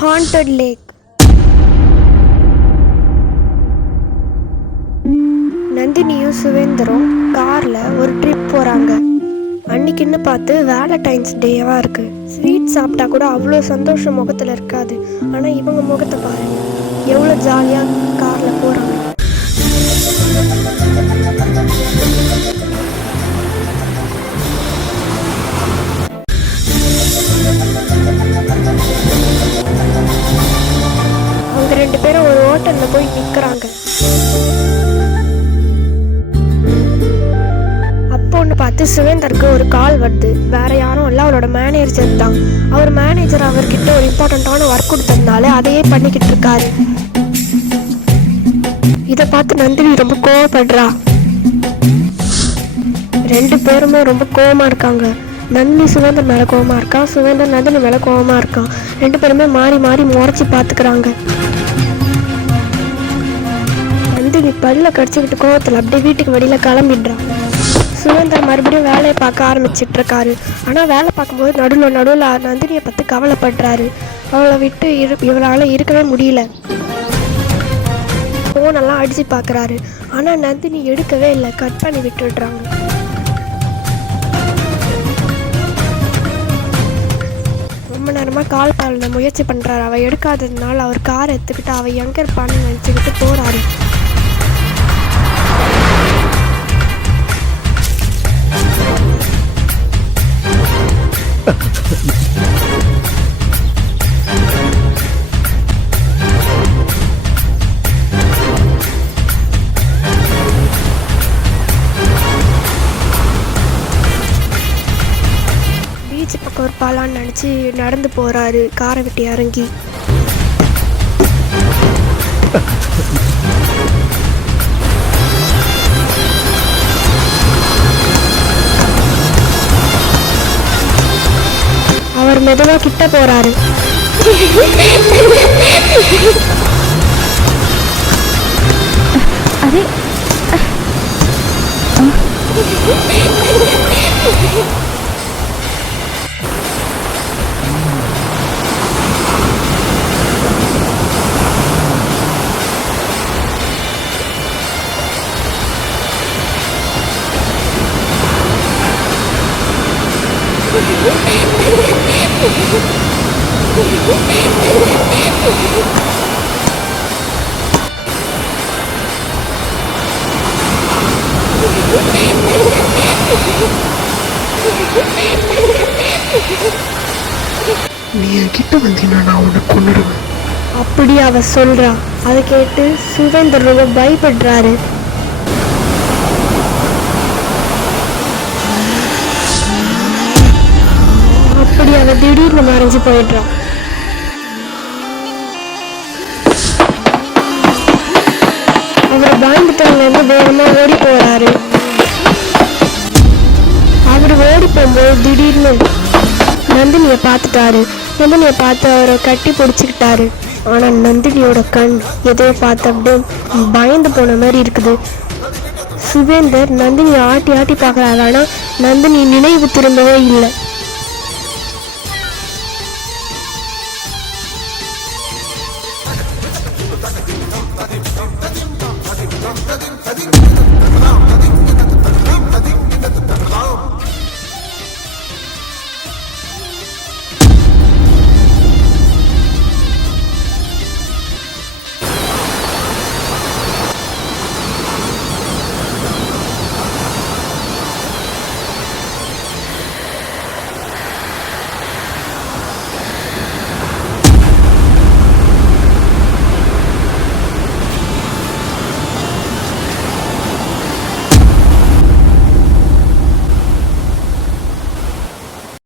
Haunted lakh. நந்தினியும் சுவேந்தரும் காரில் ஒரு ட்ரிப் போகிறாங்க. அன்னைக்குன்னு பார்த்து வேலண்டைன்ஸ் டேவாக இருக்குது. ஸ்வீட் சாப்பிட்டா கூட அவ்வளோ சந்தோஷம் முகத்தில் இருக்காது. ஆனால் இவங்க முகத்தை பாருங்க, எவ்வளோ ஜாலியாக காரில் போகிறாங்க. அவங்க ரெண்டு பேரும் ஒரு ஹோட்டலில் போய் நிற்கிறாங்க. அப்போன்னு பார்த்து சுவேந்தருக்கு ஒரு கால் வருது. வேற யாரும் இல்லை, அவரோட மேனேஜர் தான். அவர் மேனேஜர் அவர்கிட்ட ஒரு இம்பார்ட்டண்ட்டான ஒர்க் கொடுத்ததுனால அதையே பண்ணிக்கிட்டு இருக்காரு. இதை பார்த்து நந்தினி ரொம்ப கோவப்படுறா. ரெண்டு பேருமே ரொம்ப கோவமா இருக்காங்க. நந்தினி சுவேந்தர் மேலே கோவமா இருக்கா, சுவேந்தர் நந்தினி மேலே கோவமா இருக்கான். ரெண்டு பேருமே மாறி மாறி முறைச்சி பார்த்துக்கிறாங்க. நந்தினி பல்ல கடிச்சுக்கிட்டு கோவத்தில் அப்படியே வீட்டுக்கு வெளியில் கிளம்பிடுறான். சுவேந்தர் மறுபடியும் வேலையை பார்க்க ஆரம்பிச்சிட்டு இருக்காரு. ஆனால் வேலை பார்க்கும்போது நடுவில் நந்தினியை பற்றி கவலைப்படுறாரு. அவளை விட்டு இவளால் இருக்கவே முடியல. ஃபோனெல்லாம் அடித்து பார்க்குறாரு. ஆனால் நந்தினி எடுக்கவே இல்லை, கட் பண்ணி விட்டுடுறாங்க. ரொம்ப நேரமாக கால் பண்ண முயற்சி பண்ணுறாரு. அவள் எடுக்காததுனால அவர் காரை எடுத்துக்கிட்டு அவள் எங்கே இருப்பான்னு நினச்சிக்கிட்டு போகிறாரு. பீச்சு பக்கம் ஒரு பாலான்னு நினச்சி நடந்து போகிறாரு, காரை விட்டு இறங்கி. அவர் மெதுவாக கிட்ட போகிறாரு. அதே நீ என்கிட்ட வந்தீங்கன்னா நான் உன்னை கொன்னுடுவேன். அப்படி அவ சொல்றா. அதை கேட்டு சுவேந்தர் ரொம்ப பயப்படுறாரு. அப்படி அவ திடீர்னு மறைஞ்சு போயிடுறான். அவர் பயந்துட்டவங்க வேகமா ஓடி போறாரு. அவர் ஓடி போகும்போது திடீர்னு நந்தினியை பார்த்துட்டாரு. நந்தினியை பார்த்து அவரை கட்டி பிடிச்சிக்கிட்டாரு. ஆனால் நந்தினியோட கண் எதையோ பார்த்து அப்படியே பயந்து போன மாதிரி இருக்குது. சுவேந்தர் நந்தினியை ஆட்டி ஆட்டி பார்க்குறாரு. ஆனால் நந்தினி நினைவு திரும்பவே இல்லை.